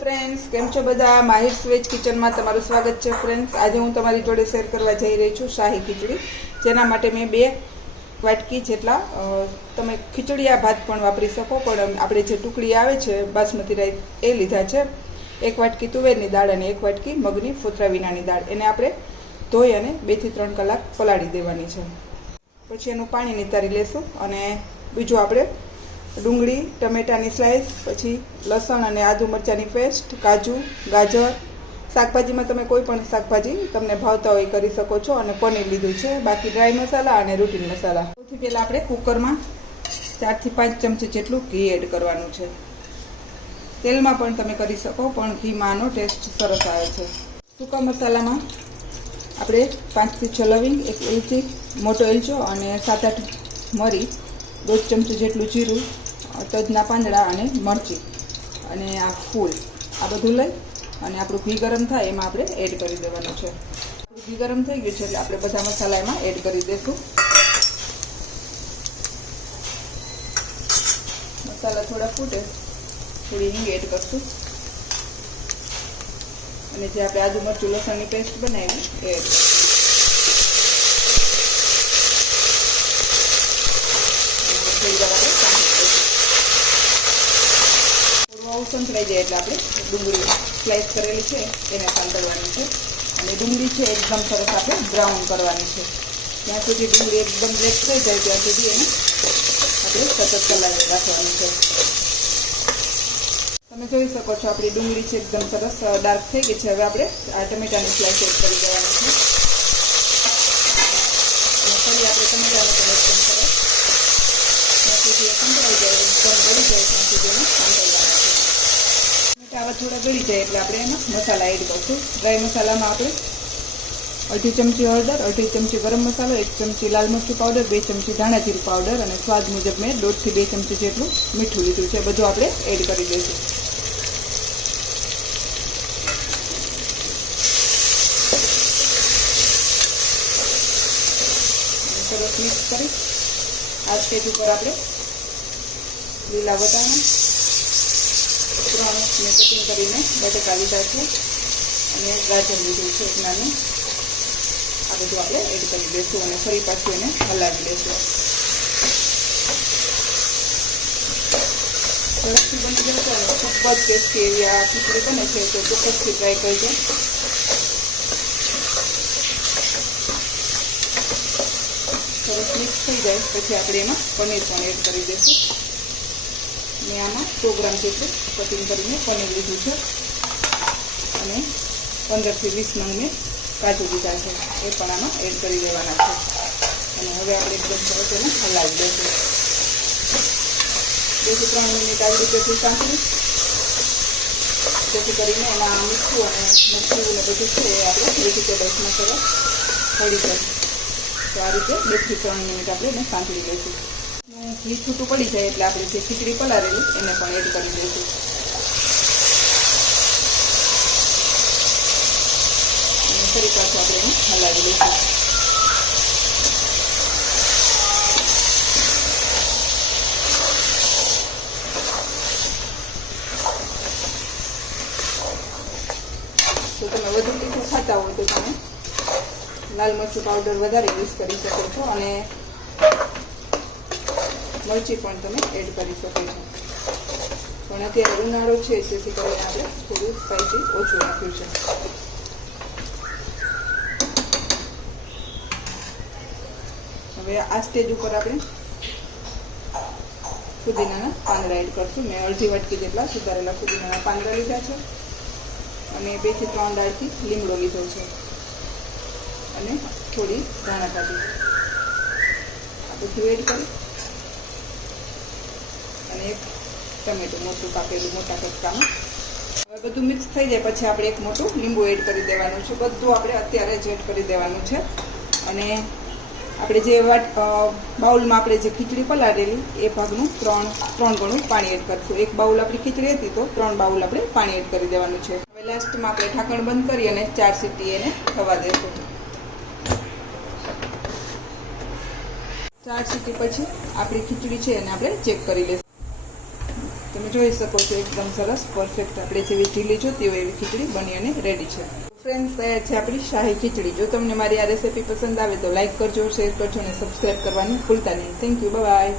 Friends કેમ છો બધા? માહિર સ્વેજ કિચનમાં તમારું સ્વાગત છે ફ્રેન્ડ્સ આજે હું તમારી જોડે શેર કરવા જઈ રહી છું શાહી ખીચડી, જેના માટે મેં બે વાટકી જેટલા તમે ખીચડીયા ભાત પણ વાપરી શકો, પણ આપણે જે ટુકડી આવે છે, બાસમતી રાઈસ એ લીધા છે. એક વાટકી તુવેરની દાળ અને એક વાટકી મગની ફોતરા વિનાની દાળ. એને આપણે ધોઈ અને બેથી ત્રણ કલાક પલાળી દેવાની છે. પછી એનું પાણી નિતારી લેશું અને બીજું આપણે ડુંગળી, ટમેટાની સ્લાઇસ પછી લસણ અને આદુ મરચાંની પેસ્ટ કાજુ, ગાજર. શાકભાજીમાં તમે કોઈ પણ શાકભાજી તમને ભાવતા હોય કરી શકો છો અને પનીર લીધું છે. બાકી ડ્રાય મસાલા અને રૂટીન મસાલા. સૌથી પહેલાં આપણે કુકરમાં ચારથી પાંચ ચમચી જેટલું ઘી એડ કરવાનું છે. તેલમાં પણ તમે કરી શકો, પણ ઘીમાં આનો ટેસ્ટ સરસ આવે છે. સૂકા મસાલામાં આપણે પાંચથી છ લવિંગ, એક એલચી, મોટો એલચો અને સાત આઠ મરી દોઢ ચમચી જેટલું જીરું તજના પાંદડા અને મરચી અને આ ફૂલ. આ બધું લઈ અને આપણું ઘી ગરમ થાય એમાં આપણે એડ કરી દેવાનું છે. ઘી ગરમ થઈ ગયું છે એટલે આપણે બધા મસાલા એમાં એડ કરી દઈશું મસાલા થોડા ફૂટે, થોડી હિંગ એડ કરશું. અને જે આપણે આદુ મરચું લસણની પેસ્ટ બનાવી, એ એડ આવું સંતળાઈ જાય એટલે આપણે ડુંગળી સ્લાઇસ કરેલી છે, એને સાંતળવાની છે. અને ડુંગળી છે એકદમ સરસ આપણે બ્રાઉન કરવાની છે. ત્યાં સુધી ડુંગળી એકદમ બ્લેક થઈ જાય ત્યાં સુધી એને આપણે સતત ચલાવી રાખવાની છે. તમે જોઈ શકો છો આપણી ડુંગળી છે એકદમ સરસ ડાર્ક થઈ ગઈ છે. હવે આપણે આ ટમેટાની સ્લાઇસ એડ કરી દેવાની છે. ફરી આપણે ટમેટાને પણ સુધી ટમેટા થોડા ગળી જાય એટલે આપણે એમાં મસાલા એડ કરશું ડ્રાય મસાલામાં આપણે અડધી ચમચી હળદર અડધી ચમચી ગરમ મસાલો એક ચમચી લાલ મરચું પાવડર બે ચમચી ધાણા જીરું પાવડર અને સ્વાદ મુજબ મેં દોઢથી બે ચમચી જેટલું મીઠું લીધું છે બધું આપણે એડ કરી દઈશું સરસ મિક્સ કરી. આ સ્ટેજ ઉપર આપણે લીલા વટાણા ત્રણ મેં કટિંગ કરીને બટેકા લીધા છે. અને ગાજર લીધું છે એક નાનું. આ બધું આપણે એડ કરી દઈશું અને ફરી પાછું એને હલાવી દઈશું ઝડપથી બની જશે અને ખૂબ જ ટેસ્ટી એવી આ ખીચડી બને છે, તો ચોક્કસથી ટ્રાય કરજો. સરસ મિક્સ થઈ જાય. પછી આપણે એમાં પનીર પણ એડ કરી દઈશું. મેં આમાં સો ગ્રામ જેટલું કટિંગ કરીને પનીર લીધું છે. અને પંદરથી વીસ નંગ મેં કાજુ લીધા છે. એ પણ આમાં એડ કરી દેવાના છે. અને હવે આપણે એકદમ સરસ એને હલાવી દઈશું. બેથી ત્રણ મિનિટ આવી રીતે સાંકળી જેથી કરીને એમાં મીઠું અને મરચું ને બધું છે એ આપણે વેજીટેબલ્સમાં સરસ પડી જાય. તો આ રીતે બેથી ત્રણ મિનિટ આપણે એને સાંકળી લઈશું. ઘી છૂટું પડી જાય એટલે આપણે જે ખીચડી પલાળેલી એને પણ એડ કરી દઈશું. ફરી પાછું આપણે એને હલાવી લઈશું તો તમે વધુ તીખું ખાતા હોય તો તમે લાલ મરચું પાવડર વધારે યુઝ કરી શકો છો અને મરચી પણ તમે એડ કરી શકો છો. પણ અત્યારે ઉનાળો છે, જેથી કરીને આપણે થોડું સ્પાઈસી ઓછું રાખ્યું છે. હવે આ સ્ટેજ ઉપર આપણે ફુદીનાના પાંદડા એડ કરશું. મેં અડધી વાટકી જેટલા સુધારેલા ફુદીનાના પાંદડા લીધા છે. અને બેથી ત્રણ દાળથી લીમડો લીધો છે. અને થોડી ધાણા કાઢી. આ બધું એડ કરી અને એક ટમેટું, મોટું કાપેલું, મોટા કટકામાં હવે બધું મિક્સ થઈ જાય, પછી આપણે એક મોટું લીંબુ એડ કરી દેવાનું છે. બધું આપણે અત્યારે જ એડ કરી દેવાનું છે. અને આપણે જે બાઉલમાં આપણે જે ખીચડી પલાળેલી, એ ભાગનું ત્રણ ત્રણ ગણું પાણી એડ કરશું. એક બાઉલ આપણી ખીચડી હતી તો ત્રણ બાઉલ આપણે પાણી એડ કરી દેવાનું છે. હવે લાસ્ટમાં આપણે ઢાંકણ બંધ કરી અને ચાર સીટી એને થવા દેશું. ચાર સીટી પછી આપણી ખીચડી છે એને આપણે ચેક કરી લઈશું તમે જોઈ શકો છો એકદમ સરસ પરફેક્ટ આપણે જેવી ઢીલી જોતી હોય એવી ખીચડી બની અને રેડી છે. ફ્રેન્ડ્સ તૈયાર છે આપણી શાહી ખીચડી. જો તમને મારી આ રેસીપી પસંદ આવે તો લાઇક કરજો શેર કરજો અને સબસ્ક્રાઈબ કરવાનું ભૂલતા નહીં. Thank you bye